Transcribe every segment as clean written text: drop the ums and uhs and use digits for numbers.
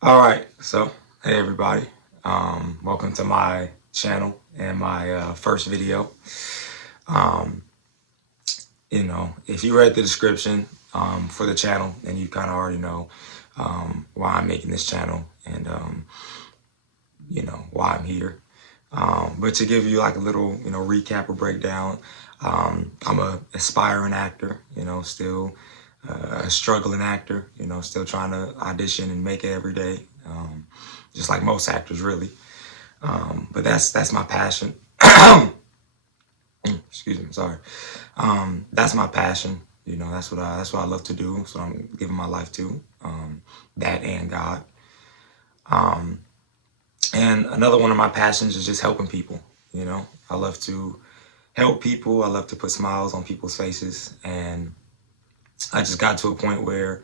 All right, so hey everybody, welcome to my channel and my first video. Um, if you read the description for the channel, then you kind of already know why I'm making this channel and why I'm here. But to give you like a little recap or breakdown, I'm a aspiring actor, still a struggling actor, still trying to audition and make it every day, just like most actors really. But that's my passion. Excuse me, sorry. That's my passion. That's what I love to do. That's what I'm giving my life to. That and God. And another one of my passions is just helping people. I love to help people. I love to put smiles on people's faces. And I just got to a point where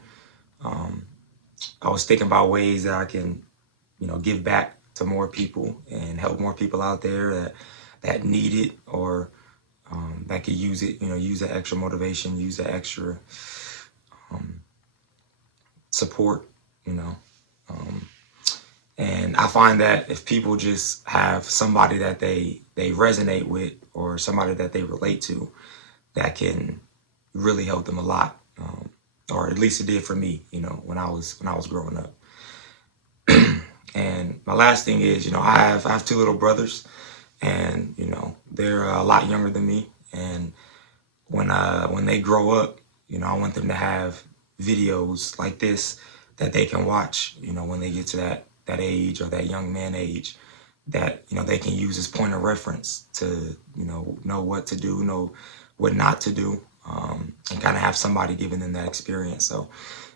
I was thinking about ways that I can, give back to more people and help more people out there that need it or that could use it. Use that extra motivation, use that extra support. You know, and I find that if people just have somebody that they resonate with or somebody that they relate to, that can really help them a lot. Or at least it did for me. When I was growing up. And my last thing is, I have two little brothers, and they're a lot younger than me. And when they grow up, I want them to have videos like this that they can watch. When they get to that age or that young man age, that they can use as point of reference to know what to do, know what not to do, and kind of have somebody giving them that experience. So,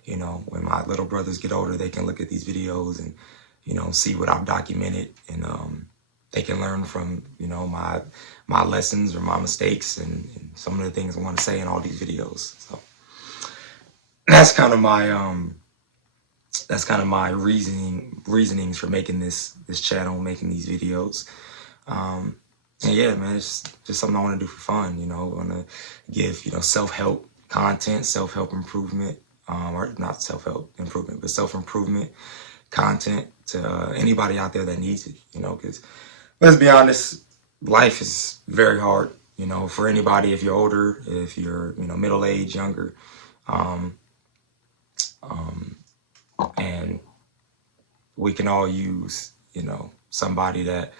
when my little brothers get older, they can look at these videos and see what I've documented, and they can learn from my lessons or my mistakes and some of the things I want to say in all these videos. So that's kind of my reasonings for making this channel, making these videos. And yeah, man, it's just something I want to do for fun. I want to give self-help content, self-help improvement, or not self-help improvement, but self-improvement content to anybody out there that needs it. Because let's be honest, life is very hard. For anybody, if you're older, if you're middle age, younger, and we can all use somebody that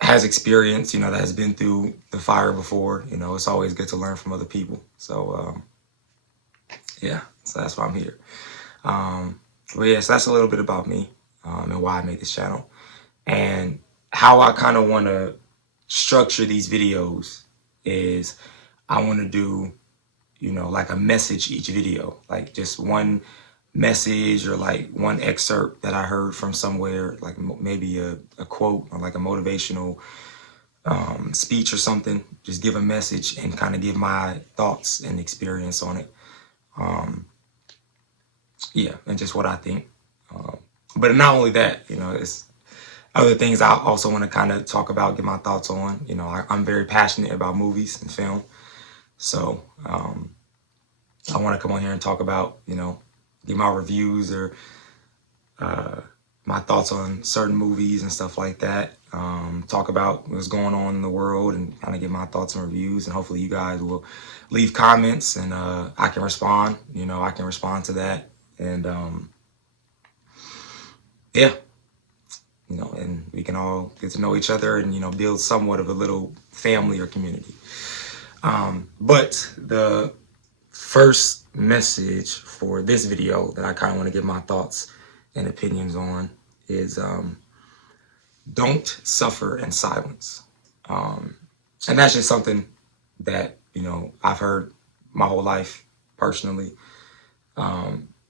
has experience, that has been through the fire before. It's always good to learn from other people. So yeah, so that's why I'm here. But yeah, so that's a little bit about me, and why I made this channel and how I kind of want to structure these videos is I want to do like a message each video, like just one message or like one excerpt that I heard from somewhere, like maybe a quote or like a motivational speech or something. Just give a message and kind of give my thoughts and experience on it. Yeah, and just what I think. But not only that, it's other things I also want to kind of talk about, get my thoughts on. I'm very passionate about movies and film, so I want to come on here and talk about, give my reviews or my thoughts on certain movies and stuff like that. Talk about what's going on in the world and kind of give my thoughts and reviews. And hopefully you guys will leave comments and I can respond. I can respond to that. And yeah, and we can all get to know each other and, build somewhat of a little family or community. But the first message for this video that I kind of want to give my thoughts and opinions on is don't suffer in silence. And that's just something that, I've heard my whole life personally.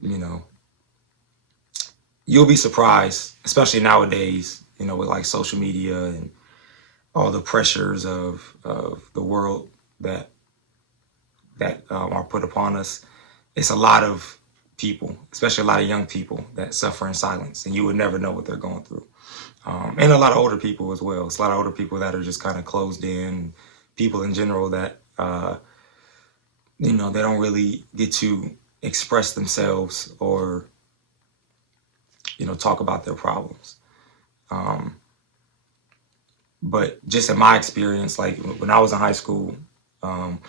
You know, you'll be surprised, especially nowadays, with like social media and all the pressures of the world that are put upon us. It's a lot of people, especially a lot of young people, that suffer in silence, and you would never know what they're going through. And a lot of older people as well. It's a lot of older people that are just kind of closed in, people in general that they don't really get to express themselves or talk about their problems. Um, but just in my experience, like when I was in high school, um,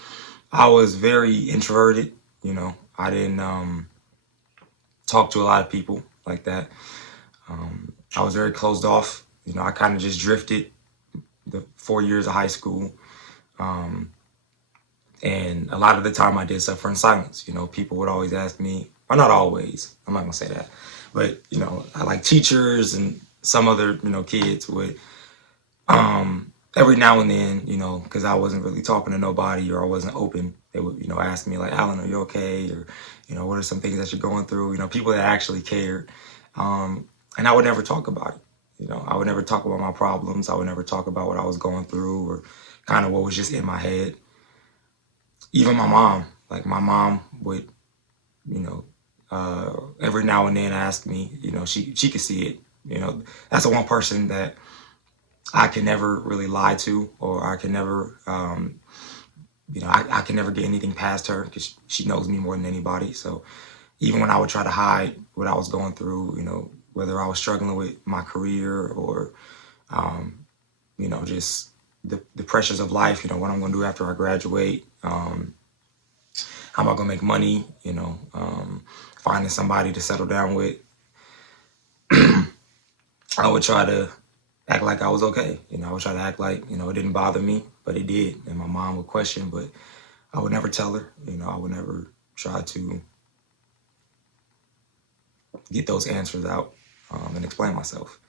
I was very introverted. I didn't talk to a lot of people like that. I was very closed off. I kind of just drifted the 4 years of high school. Um, and a lot of the time I did suffer in silence. People would always ask me, or not always, I'm not gonna say that, but I like teachers and some other, kids would, every now and then, because I wasn't really talking to nobody or I wasn't open, they would, ask me like, Alan, are you okay? Or, what are some things that you're going through? People that actually cared. And I would never talk about it. I would never talk about my problems. I would never talk about what I was going through or kind of what was just in my head. Even my mom would, you know, every now and then ask me, she could see it. That's the one person that I can never really lie to, or I can never, I can never get anything past her because she knows me more than anybody. So even when I would try to hide what I was going through, whether I was struggling with my career or, just the pressures of life, what I'm going to do after I graduate, how am I going to make money, finding somebody to settle down with, I would try to act like I was okay. I would try to act like, it didn't bother me, but it did. And my mom would question, but I would never tell her, I would never try to get those answers out and explain myself.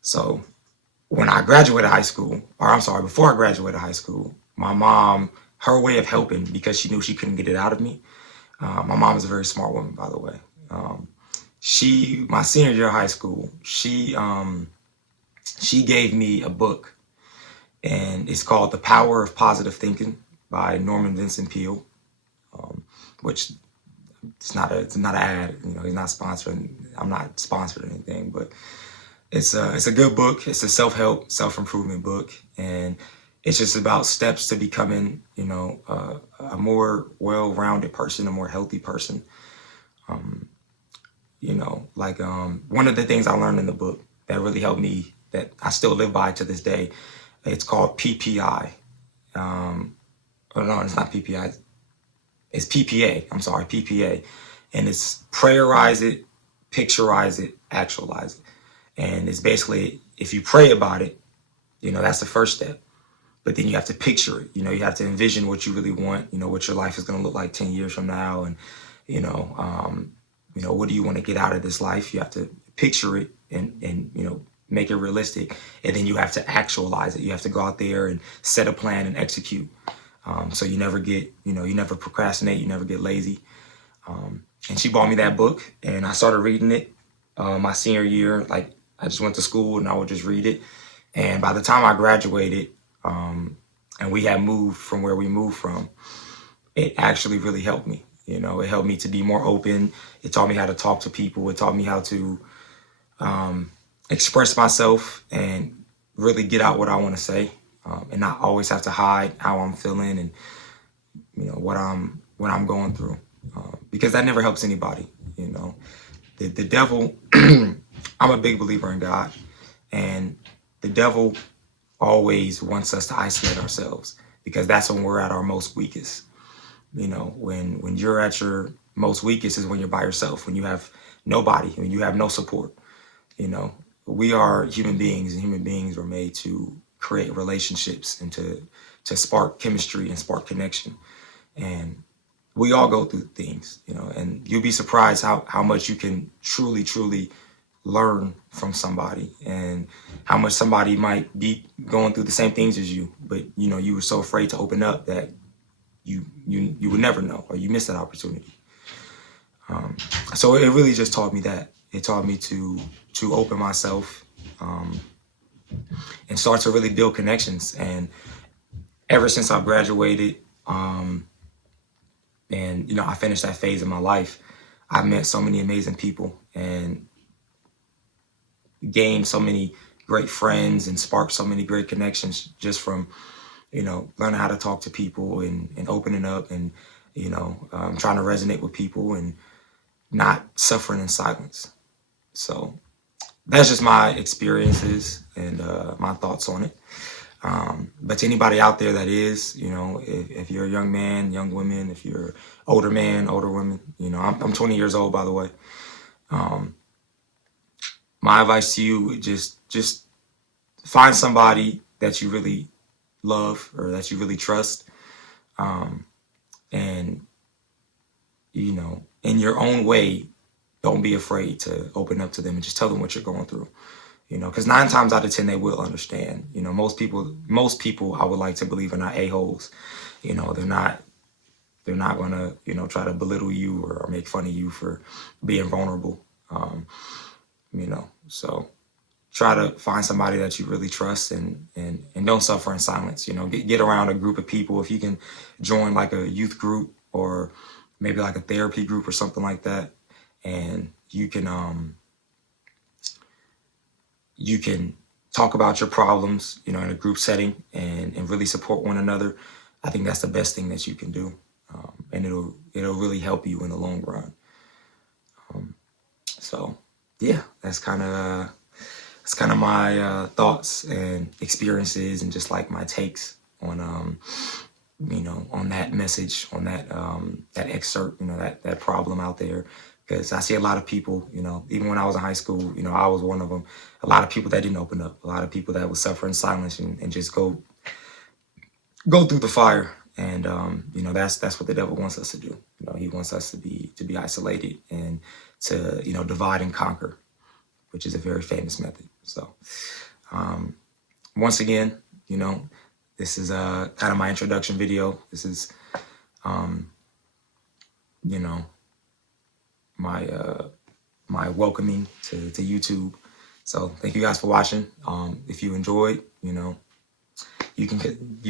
So when I graduated high school, or I'm sorry, before I graduated high school, my mom, her way of helping, because she knew she couldn't get it out of me. My mom is a very smart woman, by the way. My senior year of high school, she gave me a book, and it's called The Power of Positive Thinking by Norman Vincent Peale, which it's not an ad. He's not sponsoring. I'm not sponsored or anything, but it's a good book. It's a self-help, self-improvement book, and it's just about steps to becoming, a more well-rounded person, a more healthy person. One of the things I learned in the book that really helped me, that I still live by to this day, it's called PPI. Oh no, it's not PPI. It's PPA. I'm sorry, PPA. And it's prioritize it, picturize it, actualize it. And it's basically, if you pray about it, that's the first step. But then you have to picture it. You have to envision what you really want, what your life is going to look like 10 years from now. And, what do you want to get out of this life? You have to picture it and make it realistic. And then you have to actualize it. You have to go out there and set a plan and execute. So you never get, you never procrastinate, you never get lazy. And she bought me that book and I started reading it my senior year. Like I just went to school and I would just read it. And by the time I graduated, and we had moved from where we moved from, it actually really helped me. It helped me to be more open. It taught me how to talk to people. It taught me how to express myself and really get out what I want to say, and not always have to hide how I'm feeling and what I'm going through, because that never helps anybody. The devil. I'm a big believer in God, and the devil always wants us to isolate ourselves because that's when we're at our most weakest. When you're at your most weakest is when you're by yourself, when you have nobody, when you have no support. We are human beings, and human beings were made to create relationships and to spark chemistry and spark connection. And we all go through things, and you'll be surprised how much you can truly, truly learn from somebody, and how much somebody might be going through the same things as you, but you were so afraid to open up that you would never know, or you missed that opportunity. So it really just taught me that. It taught me to open myself, and start to really build connections. And ever since I graduated, and I finished that phase of my life, I've met so many amazing people and gained so many great friends and sparked so many great connections just from learning how to talk to people and opening up and trying to resonate with people and not suffering in silence. So that's just my experiences and my thoughts on it. But to anybody out there that is, if you're a young man, young women, if you're older man, older women, I'm 20 years old, by the way. My advice to you, just find somebody that you really love or that you really trust. And, in your own way, don't be afraid to open up to them and just tell them what you're going through. Because 9 times out of 10, they will understand. Most people I would like to believe are not a-holes. They're not going to, try to belittle you or make fun of you for being vulnerable. So try to find somebody that you really trust and don't suffer in silence. Get around a group of people. If you can join like a youth group or maybe like a therapy group or something like that, and you can talk about your problems, in a group setting and really support one another. I think that's the best thing that you can do. And it'll really help you in the long run. So yeah, that's kind of my thoughts and experiences and just like my takes on on that message, on that excerpt, that problem out there. Because I see a lot of people, even when I was in high school, I was one of them. A lot of people that didn't open up, a lot of people that would suffer in silence and just go through the fire. And that's what the devil wants us to do. He wants us to be isolated and to divide and conquer, which is a very famous method. So once again, this is kind of my introduction video. This is my welcoming to YouTube. So thank you guys for watching. If you enjoyed, you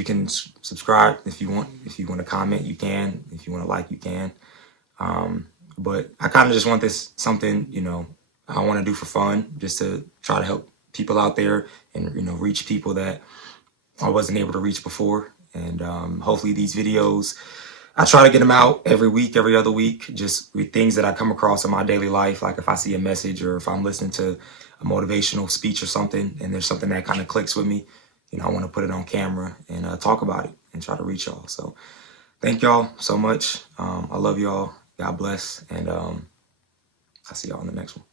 can subscribe if you want. If you want to comment, you can. If you want to like, you can. But I kind of just want this something, I want to do for fun, just to try to help people out there and, reach people that I wasn't able to reach before. And hopefully these videos, I try to get them out every week, every other week, just with things that I come across in my daily life. Like if I see a message or if I'm listening to a motivational speech or something and there's something that kind of clicks with me, I want to put it on camera and talk about it and try to reach y'all. So thank y'all so much. I love y'all. God bless. And I'll see y'all in the next one.